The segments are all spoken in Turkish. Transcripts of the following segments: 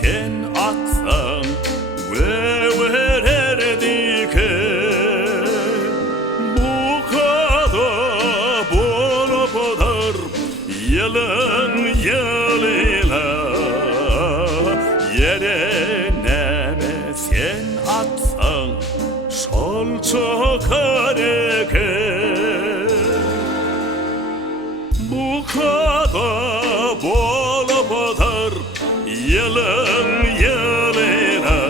sen atsan verirdik. Bu kadar bolup yılın yılıyla yere neme sen atsan şol çokar eken. Bu kadar bolup yılın yılıyla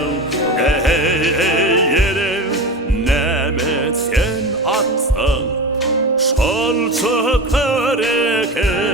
yere neme sen atsan şol çokar eken.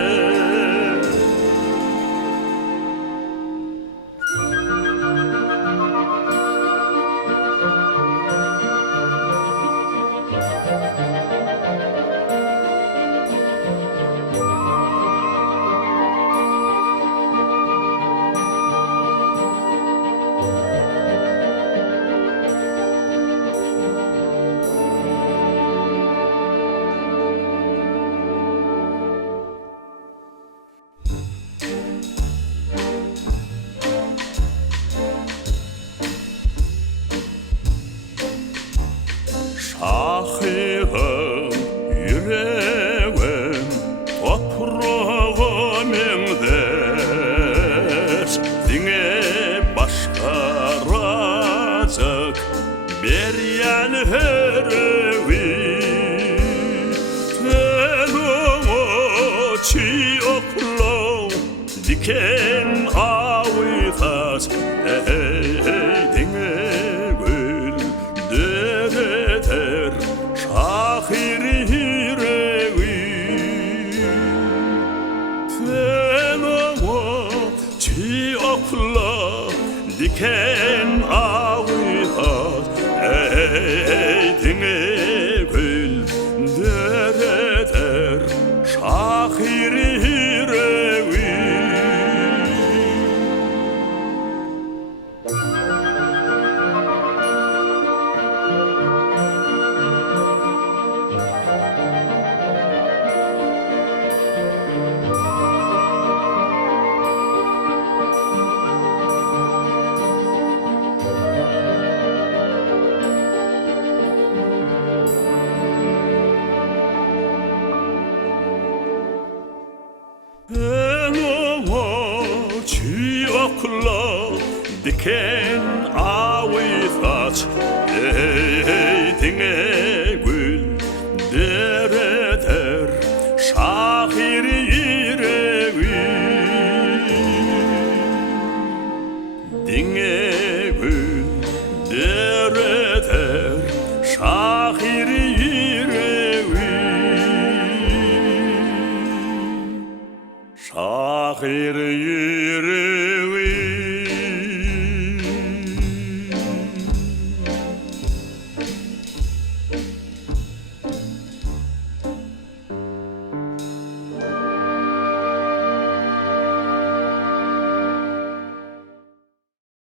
Şahırım, yüreğim, toprağım emder. Seni başkaracak bir yan herevi. Teloma çioklo diken avitas. Şahir yüreği sen o çiokla diken avihat eydine gül dereter şahir yüreği. Çiokla diken avitat eydine gül dereter şahir yüreği. Dine